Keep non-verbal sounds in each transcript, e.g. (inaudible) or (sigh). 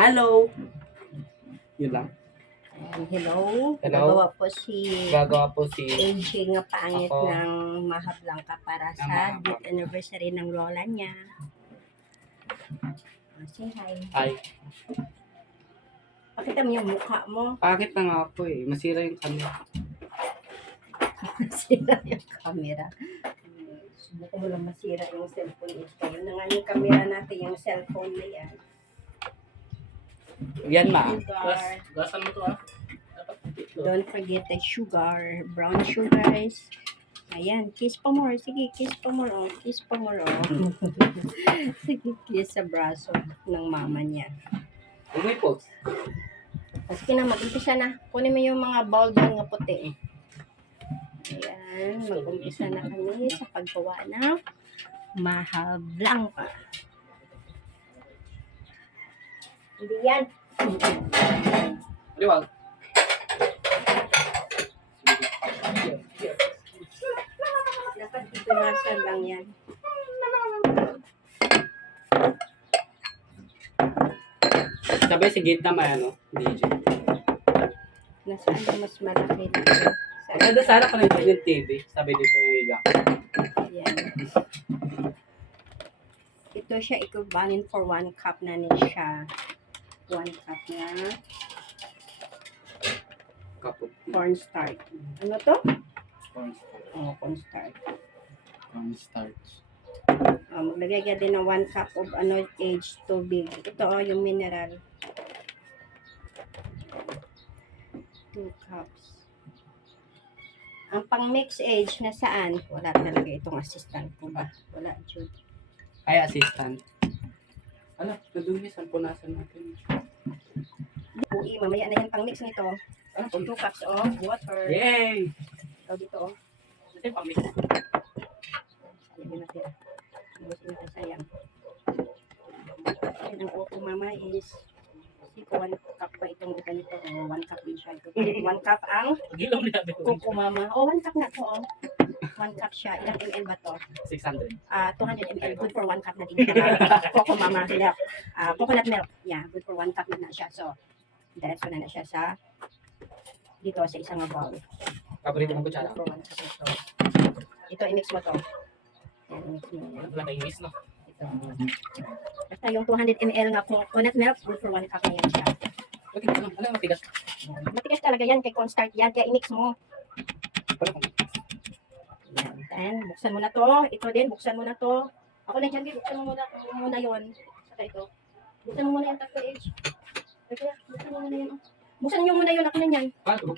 Hello. Yun lang. Hello. Hello. Gagawa po si Gagawa po si AJ nga pangit Ako. ng Maha Blanca para sa death anniversary ng lola niya. Ah, Say hi. Ay, Pakita mo yung mukha mo. pangit na nga ako eh. Masira yung camera. (laughs) Masira yung camera. Subukan mo lang masira yung cellphone ito. Yun na nga yung camera natin, yung cellphone na yan. Yan ma. Sugar. gasan mo to ah. Don't forget the sugar. Brown sugar is Ayan, kiss pa more. Sige, kiss pa more. Oh. Kiss pa more. Oh. (laughs) Sige, kiss sa braso ng mama niya. Huwag may post. O, Sige na, mag-umpisa na. Kunin mo yung mga ball doon nga puti. Ayan, mag-umpisa na kami sa paggawa ng Maha Blanca. Hindi yan. Liwag. Dapat ipinasan lang yan. Sabay si gate naman ano. DJ. Nasaan yung mas malaki dito? Sa Maganda sana kung nandiyan yung TV. Sabi dito yung higa. Ayan. Ito siya equivalent for one cup na ni siya. One cup na Kapot. cornstarch. Ano to? Cornstarch. Oh, cornstarch. Cornstarch. Oh, maglagay ka din ng one cup of ano aged tubig. Ito oh, yung mineral. Two cups. Ang pang-mix age na saan? Wala talaga itong assistant ko ba? Wala, Jude. Ay, assistant. Ala, kadumi sa punasan natin. Uy, mamaya na yung pang-mix nito. Ano So, two cups of water. Yay! Ito dito, oh. Ito yung pamit. Sayang natin. Ubus natin, sayang. Yan ang opo mama is Siko, one cup pa itong ganito. Oh, one cup din siya. Ito, one cup ang Gilaw niya. Coco mama. Oh, one cup na to, oh. One cup siya. Ilang ml ba to? 600. Ah, 200 ml. Good for one cup na din. siya. (laughs) Coco mama milk. Ah, coconut milk. Yeah, good for one cup na na siya. So, diretso na na siya sa dito sa isang bowl. Paborito mong kutsara. For one cup ito. Ito, i-mix mo to. Yan, i-mix mo. yan. Wala tayong miss, no? Ito. Basta yung 200 ml nga coconut milk, good for one cup na yan siya. Okay, ano? Ano matigas? Matigas talaga yan kay cornstarch yan, kaya i-mix mo. Wala kang Yan. Then, buksan mo na to. Ito din, buksan mo na to. Ako na dyan, buksan mo muna, muna yun. Saka ito. Buksan mo muna yung tatlo age. Kaya, buksan mo muna yun. Buksan nyo muna yun, ako na yan. Paano?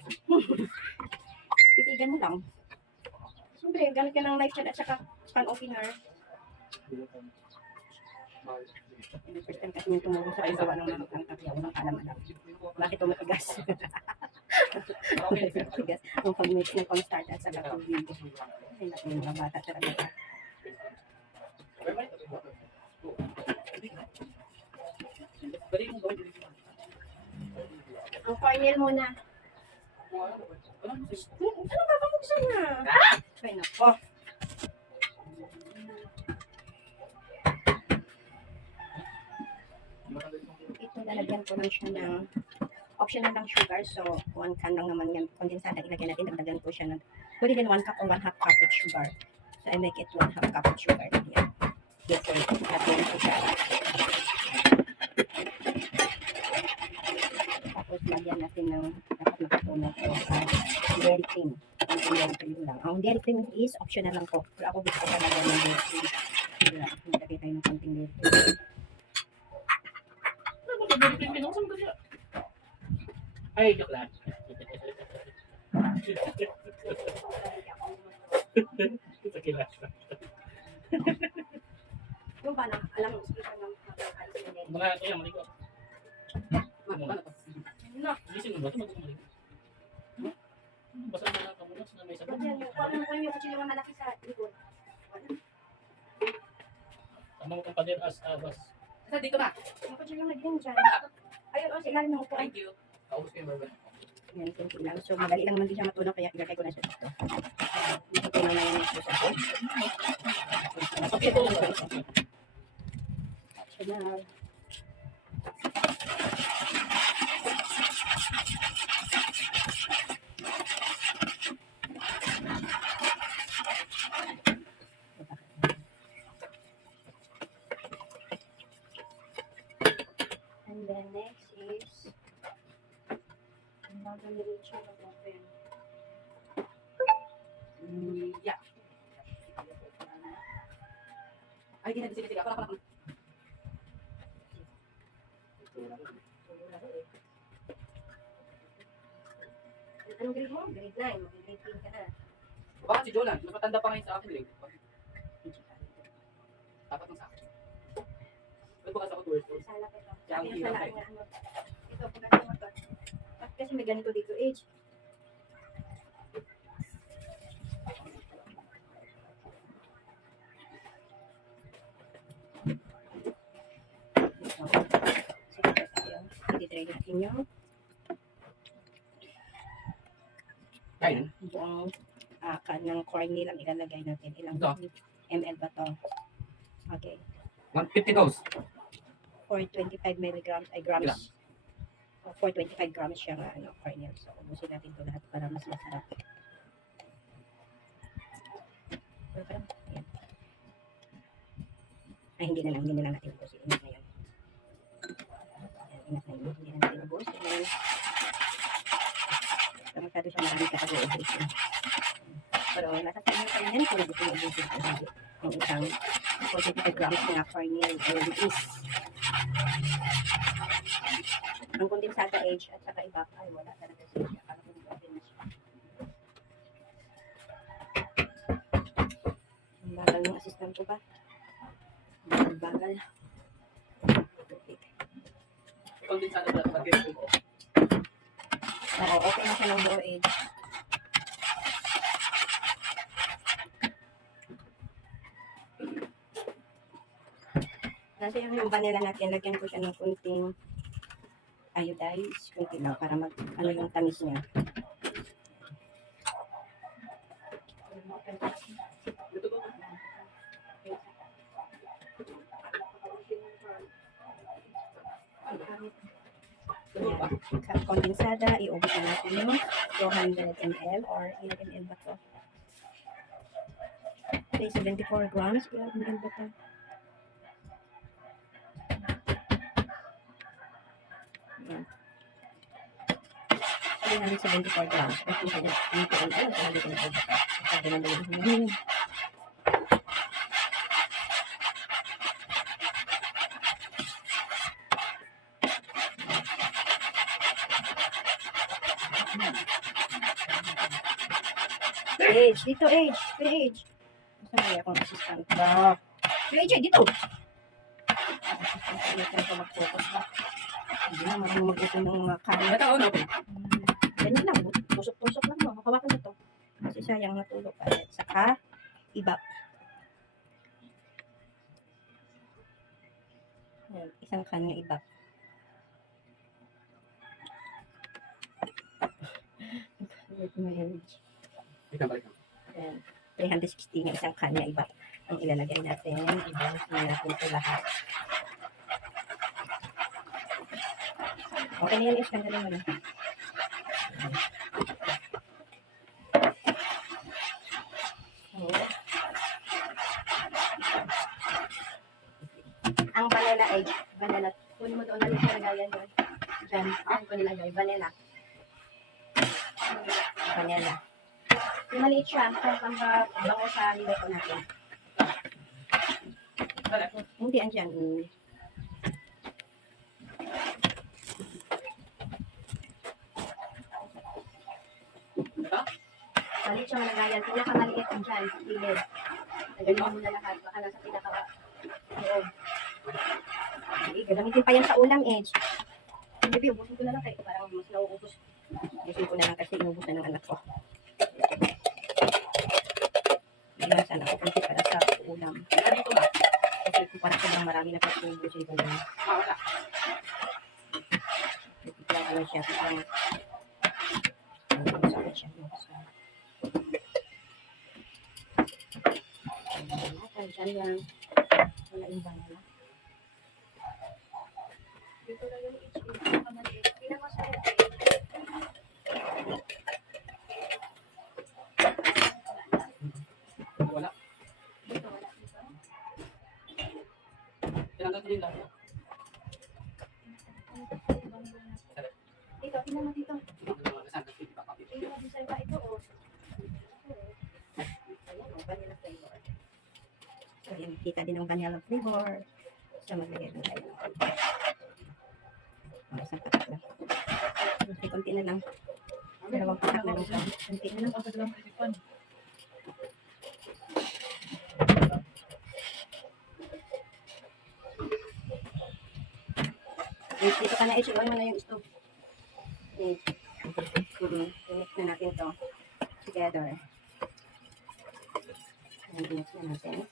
(laughs) Titigan mo lang. Siyempre, gamit ka ng knife dyan at saka pan opener. Yung first time kasi yung tumulong sa paggawa ng mga ang tapyaw ng alam-alam. Bakit ito matigas? (laughs) matigas. Ang pag-mix ng cornstarch at saka tubig. Ay, naku, yung mga bata talaga. Ang cornel muna. Ano ba? Pabuksan na. Ay, nako. Lalagyan ko lang siya ng optional lang sugar. So, one can lang naman yan. Kondensada, ilagyan natin. Dagdagan ko siya ng, pwede din one cup or one half cup of sugar. So, I make it one half cup of sugar. Yan. Yes, sir. Lagyan ko siya. Tapos, lagyan natin ng dapat nakatunan ko sa dairy cream. Ang dairy cream lang. Ang dairy cream is optional lang po. Pero ako gusto ko talaga ng dairy cream. Nilagay tayo ng konting dairy cream. Ay, joke lang. Sakit lang. Yung ba na, alam mo, ng pagkakain ng Mga maligo. Ano ba? No. Gising mo ba? Ito maligo. Basta na kamunas na may sabon. Yan, kung ano yung kutsilyo nga malaki sa likod. Wala. Tama mo kang pader as abas. Basta dito na. Yung kutsilyo nga din dyan. Ayun, oh, sa ilalim ng upuan. Thank you. Kaubos ko yung barber. Yan, simple lang. So, madali lang naman din siya matunaw, kaya ilagay ko na siya dito. Matutunaw na yan. Okay, ito. Optional. then next is ang bagal ni Rachel mag-open. Yeah. Ay, di na, sige, sige. Ako ako ako. Anong grade mo? Grade 9. Mag-grade 10 ka na. Baka si Jolan, mas matanda pa ngayon sa akin. Eh. Dapat ng sa akin. Ba't bukas ako tourist ko? Sala ko ito. Kaya ang hirap. Ito, pagkakita mo to. Bakit kasi may ganito dito age? Yung Kain. buong uh, ng cornmeal ang ilalagay natin. Ilang Ito. ml ba to? Okay. 150 dose. For 25 milligrams, ay grams. Uh, for 25 grams siya nga, ano, cornmeal. So, ubusin natin ito lahat para mas masarap. Ayan. Ay, hindi na lang, hindi na lang natin ubusin. Ingat na yan. Ayan, ingat na yun. Hindi na natin ubusin. So, masyado siya marami ka pag-uubusin. Pero nasa sa inyo kayo yan, kung gusto mo ubusin ko hindi. Yung isang 45 grams na cornmeal or is ang kondensada age at saka iba ay wala talaga siya. Akala ko. Ang bagal ng assistant ko ba? Ang bagal. Kondensado pala. Mag-get ko. Oo, okay na siya ng age. Kasi yung vanilla natin, lagyan ko siya ng kunting iodize, kunti lang para mag, ano yung tamis niya. Ito Ito ba? Ka- kondensada, iubos na natin yung 200 ml or ilang ml ba to? Okay, 74 grams, ilang ml ba to? Ayan. 374 grams. Kasi siya yung 80 ml, 200 ml. Sabi na nila, hmm. Age, dito age, Kuya age. Saan kaya akong assistant ba? Kuya age, dito. Assistant ko mag-focus ba? Hindi na marunong mag-ito ng mga camera. Ito, ano? Ganyan lang, tusok-tusok lang mo. Hawakan mo to. Kasi sayang natulog ka. Saka, iba. Yan, isang kanya iba. Wait, my age. Ito, balik. Ayan. 360 na isang kanya iba ang ilalagay natin. Ibang natin ito lahat. Okay na yan, Ish. Tanggalin mo na. Ang vanilla ay vanilla. Kunin mo doon na yung lagayan doon. Diyan. Diyan ko nilagay. Vanilla. Vanilla. Pang ba- bango sa nilay ko natin. Hindi, andyan. Mm. Maliit siya malagayan. Pinakamaliit andyan, sa gilid. Lagyan mo na lahat. Baka nasa pinaka loob. Sige, gagamitin pa yan sa ulam, Edge. Hindi, ubusin ko na lang kayo. Parang mas nauubos. Ubusin ko na lang kasi inubos na ng anak ko. Na sana ako kunti para sa ulam. Ito dito ba? Kasi kung parang sobrang marami na pati ubusin ko na. Ah, wala. Biglang ano siya, ano sa siya. natin, dyan lang. Wala yung banana. Dito lang yung HB. Pinakamaliit. Pinakamasarap. Tingnan mo dito. Hindi pa dito sa iba. Ito, oh. Ayan, oh, vanilla. So, yun, kita din ang vanilla flavor. So, maglagay na tayo. Oh, isang patak lang. Kunti-kunti na lang. Dalawang patak na lang. siya. Kunti na lang. Dito ka na, H. Iwan mo na yung stove. H. Mm-hmm. Na natin to together. Ayan, i-mix na natin.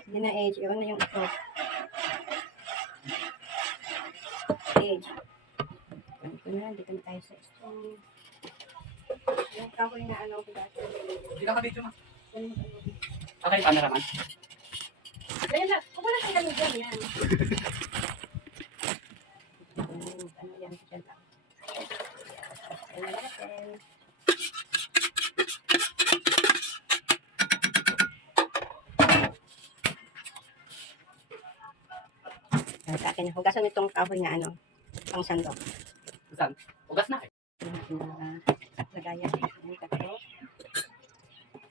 Sige na, H. Iwan na yung stove. H. Ganito na, dito na tayo sa stove. Yung kahoy na ano, dati. Hindi ka video ma. Ano. Okay, cameraman. Ayan na, wala kang ganun dyan, yan. Ano, yan, dyan lang. Ayan natin. Ayan, sa akin, hugasan itong kahoy na ano, pang sandok. Saan? Ugas na eh. lagayan.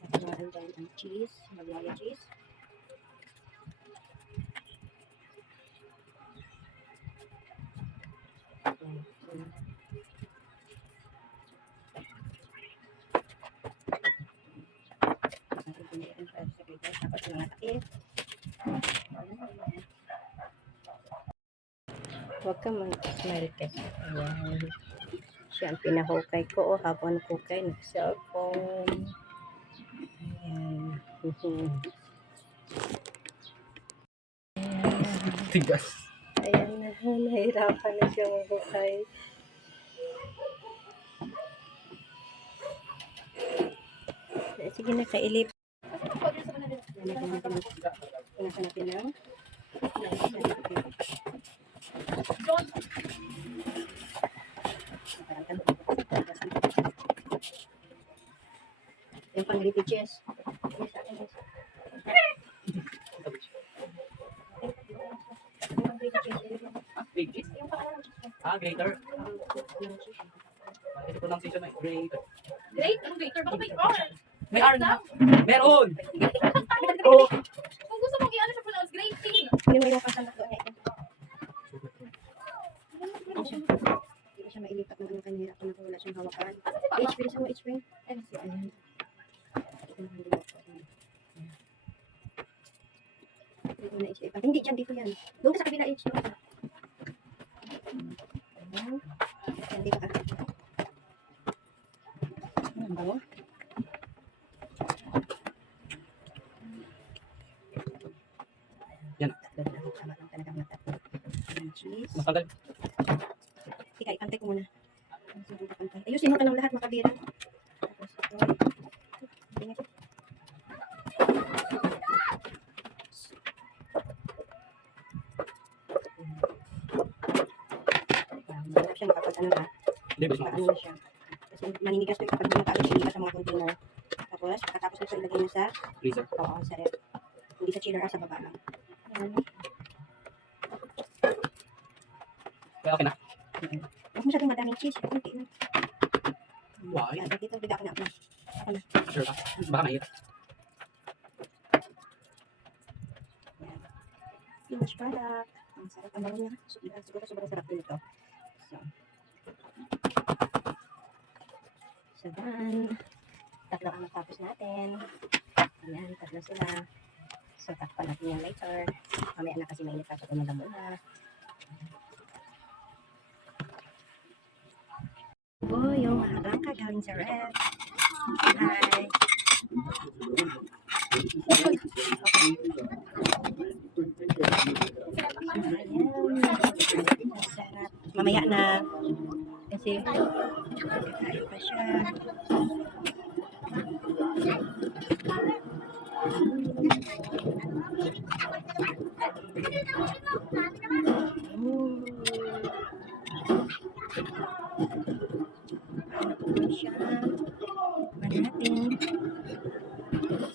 At meron din ang cheese, Magnolia cheese. Huwag ka mag-smile kasi. Ayan. Siya ang pinahukay ko o habang hukay ng cellphone. Ayan. Tigas. Ayan na, hukay. Eh, Sige na, kailip. Lalagyan natin ng punasan natin ng Yung pang lipi cheese. Lipi cheese. Ah, ano, cheese. Ah, yung cheese. Ito pronunciation na. Grater. Great, ano Victor? Baka may R. May R na. Meron! Oh. Kung gusto mong i-ano siya pronounce, great thing. Yung may mga pasandak doon. Hindi siya, ko siya mailipat ng ano kanya hirap na wala siyang hawakan. HP, sa mo HP. Ayan. Ayan. Dito na HP. Hindi dyan, dito yan. Doon ka sa kabila H. Doon ka. Ang bango. Yan. Matagal. Tika, ipantay ko muna. Sige. Ayusin mo ka ng lahat, makabira. Mo. Paano na siya. Kasi maninigas to kapag nakalo siya sa mga container. Tapos, pagkatapos nito ilagay na sa, Freezer. oo, sa rep. Hindi sa chiller, ah, sa baba lang. Ayan. Okay na. Huwag masyadong madaming cheese. Kunti lang. Why? Ayan, dito, bigyan ko na. Ako na. Sure ka. Baka mahirap. finished product. Ang sarap ang bango niya. Siguro sobrang sarap din ito. So, so done. Tatlo ang natapos natin. Ayan, tatlo sila. So, takpan natin yan later. Mamaya na kasi mainit pa. So, tumala muna. Oh, yung harangka galing sa red. Hi. Ayan. Sarap. Mamaya na. Kasi kain pa siya. Ano po.